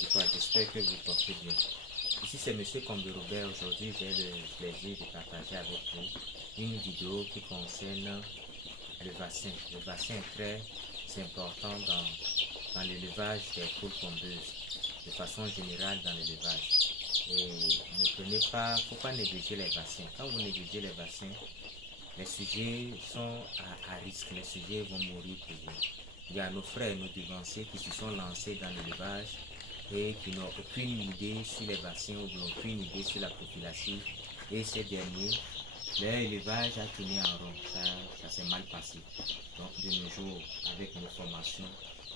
du poids. J'espère que vous portez bien. Ici c'est Monsieur Combe Robert. Aujourd'hui j'ai le plaisir de partager avec vous une vidéo qui concerne le bassin. Le bassin est très important dans l'élevage des poules pondeuses, de façon générale dans l'élevage. Et ne prenez pas, faut pas négliger les bassins. Quand vous négligez les bassins, les sujets sont à risque, les sujets vont mourir pour vous. Il y a nos frères, nos devanciers qui se sont lancés dans l'élevage et qui n'ont aucune idée sur les bassins ou n'ont aucune idée sur la population. Et ces derniers, leur élevage a tourné en rond, ça s'est mal passé. Donc de nos jours, avec nos formations,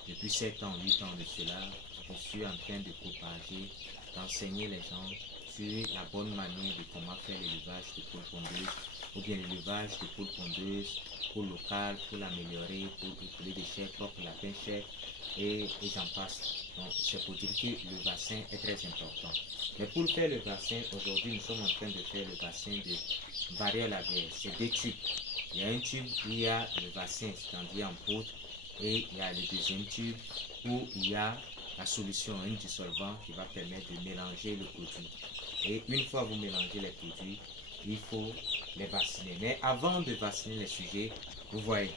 depuis 7 ans, 8 ans de cela, je suis en train de propager, d'enseigner les gens sur la bonne manière de comment faire l'élevage de poules pondeuses ou bien l'élevage de poules pondeuses, poules locales, pour l'améliorer, pour les déchets propres, la pain chèque et j'en passe. Donc c'est pour dire que le bassin est très important. Mais pour faire le bassin, aujourd'hui nous sommes en train de faire le bassin de variole-lavière. C'est 2 tubes. Il y a un tube où il y a le bassin, c'est-à-dire en poudre, et il y a le deuxième tube où il y a la solution, un dissolvant qui va permettre de mélanger le produit. Et une fois vous mélangez les produits, il faut les vacciner. Mais avant de vacciner les sujets, vous voyez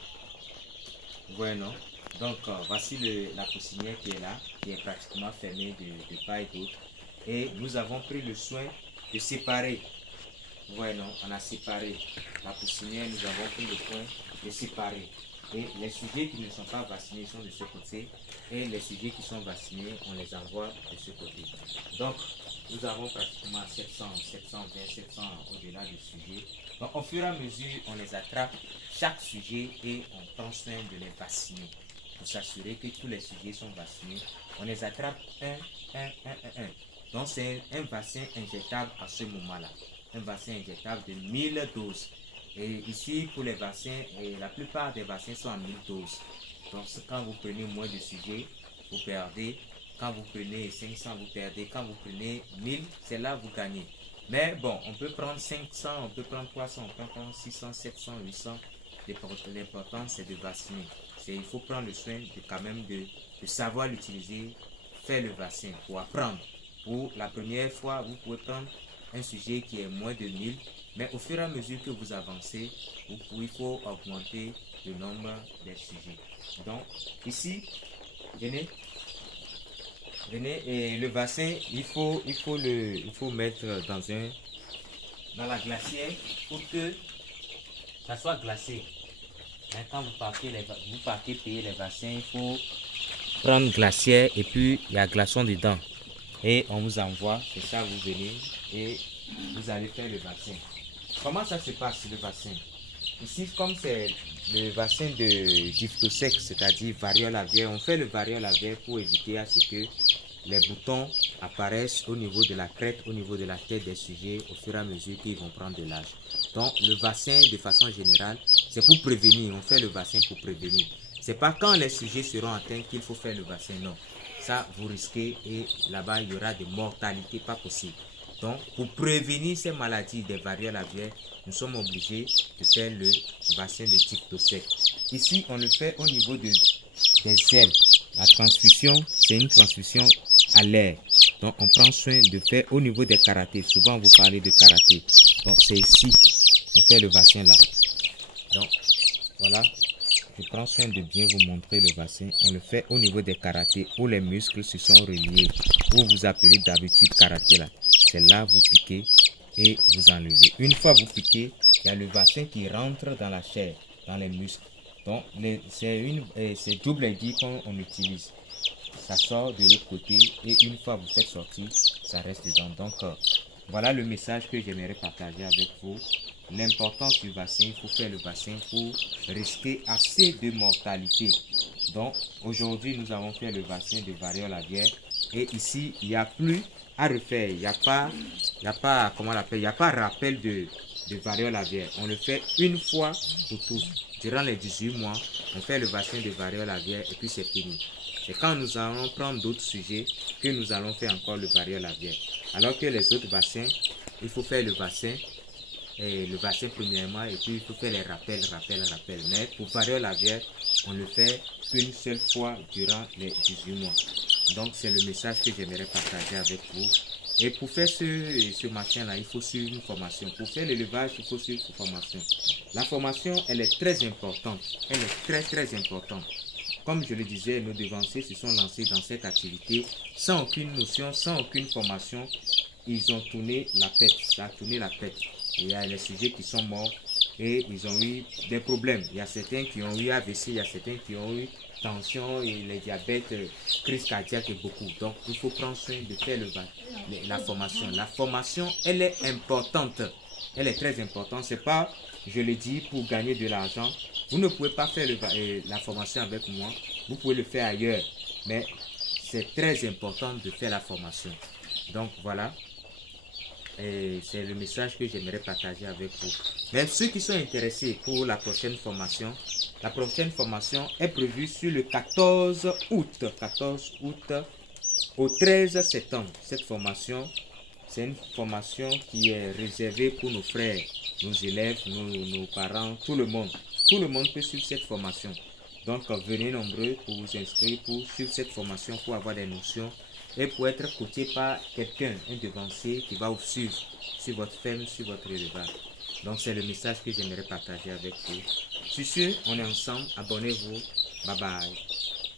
non? Donc voici la poussinière qui est là, qui est pratiquement fermée de part et d'autre. Et nous avons pris le soin de séparer. Vous voyez non? On a séparé la poussinière, nous avons pris le soin de séparer. Et les sujets qui ne sont pas vaccinés sont de ce côté. Et les sujets qui sont vaccinés, on les envoie de ce côté. Donc, nous avons pratiquement 700, 720, 700 au-delà du sujet. Donc, au fur et à mesure, on les attrape, chaque sujet, et on prend soin de les vacciner. Pour s'assurer que tous les sujets sont vaccinés, on les attrape un. Donc, c'est un vaccin injectable à ce moment-là. Un vaccin injectable de 1000 doses. Et ici, pour les vaccins, la plupart des vaccins sont en 1000 doses. Donc, quand vous prenez moins de sujets, vous perdez. Quand vous prenez 500, vous perdez. Quand vous prenez 1000, c'est là que vous gagnez. Mais bon, on peut prendre 500, on peut prendre 300, on peut prendre 600, 700, 800. L'important, c'est de vacciner. Il faut prendre le soin quand même de savoir l'utiliser, faire le vaccin pour apprendre. Pour la première fois, vous pouvez prendre un sujet qui est moins de 1000, mais au fur et à mesure que vous avancez, il faut augmenter le nombre des sujets. Donc, ici, venez, et le bassin, il faut mettre dans la glacière pour que ça soit glacé. Quand vous partez payer les bassins, il faut prendre glacière et puis il y a glaçon dedans. Et on vous envoie, c'est ça, vous venez et vous allez faire le bassin. Comment ça se passe le bassin? Ici, comme c'est le bassin de diphthosec, c'est-à-dire variole-lavière, on fait le variole-lavière pour éviter à ce que les boutons apparaissent au niveau de la crête, au niveau de la tête des sujets au fur et à mesure qu'ils vont prendre de l'âge. Donc le bassin, de façon générale, c'est pour prévenir. On fait le bassin pour prévenir. C'est pas quand les sujets seront atteints qu'il faut faire le bassin, non. Ça, vous risquez et là-bas, il y aura des mortalités pas possibles. Donc, pour prévenir ces maladies des varioles-lavières, nous sommes obligés de faire le bassin de diphthosec. Ici, on le fait au niveau des ailes. La transfusion, c'est une transfusion à l'air. Donc, on prend soin de faire au niveau des karatés. Souvent, vous parlez de karaté. Donc, c'est ici, on fait le bassin là. Donc, voilà. Je prends soin de bien vous montrer le bassin. On le fait au niveau des karatés où les muscles se sont reliés. Où vous appelez d'habitude karaté là. C'est là vous piquez et vous enlevez. Une fois vous piquez, il y a le bassin qui rentre dans la chair, dans les muscles. Donc c'est double aiguille qu'on utilise. Ça sort de l'autre côté et une fois vous faites sortir, ça reste dedans. Donc voilà le message que j'aimerais partager avec vous. L'importance du bassin, il faut faire le bassin pour risquer assez de mortalité. Donc aujourd'hui nous avons fait le bassin de variole-lavière et ici il n'y a plus à refaire. Il n'y a pas comment on l'appelle, il n'y a pas rappel de variole-lavière. On le fait une fois pour tous. Durant les 18 mois, on fait le bassin de variole-lavière et puis c'est fini. C'est quand nous allons prendre d'autres sujets que nous allons faire encore le variole-lavière. Alors que les autres bassins, il faut faire le bassin premièrement et puis il faut faire les rappels. Mais pour variole-lavière, on le fait qu'une seule fois durant les 18 mois. Donc, c'est le message que j'aimerais partager avec vous. Et pour faire ce machin-là, il faut suivre une formation. Pour faire l'élevage, il faut suivre une formation. La formation, elle est très importante. Elle est très, très importante. Comme je le disais, nos devanciers se sont lancés dans cette activité sans aucune notion, sans aucune formation. Ils ont tourné la pète. Ça a tourné la pète. Il y a les sujets qui sont morts et ils ont eu des problèmes. Il y a certains qui ont eu AVC, il y a certains qui ont eu tension et les diabètes, crise cardiaque et beaucoup. Donc, il faut prendre soin de faire la formation. La formation, elle est importante. Elle est très importante. C'est pas, je le dis, pour gagner de l'argent. Vous ne pouvez pas faire la formation avec moi. Vous pouvez le faire ailleurs. Mais c'est très important de faire la formation. Donc, voilà. Et c'est le message que j'aimerais partager avec vous. Mais ceux qui sont intéressés pour la prochaine formation est prévue sur le 14 août. 14 août au 13 septembre. Cette formation, c'est une formation qui est réservée pour nos frères, nos élèves, nos parents, tout le monde. Tout le monde peut suivre cette formation. Donc, venez nombreux pour vous inscrire, pour suivre cette formation, pour avoir des notions et pour être coaché par quelqu'un, un devancier qui va vous suivre sur votre ferme, sur votre élevage. Donc, c'est le message que j'aimerais partager avec vous. Sur ce, on est ensemble. Abonnez-vous. Bye bye.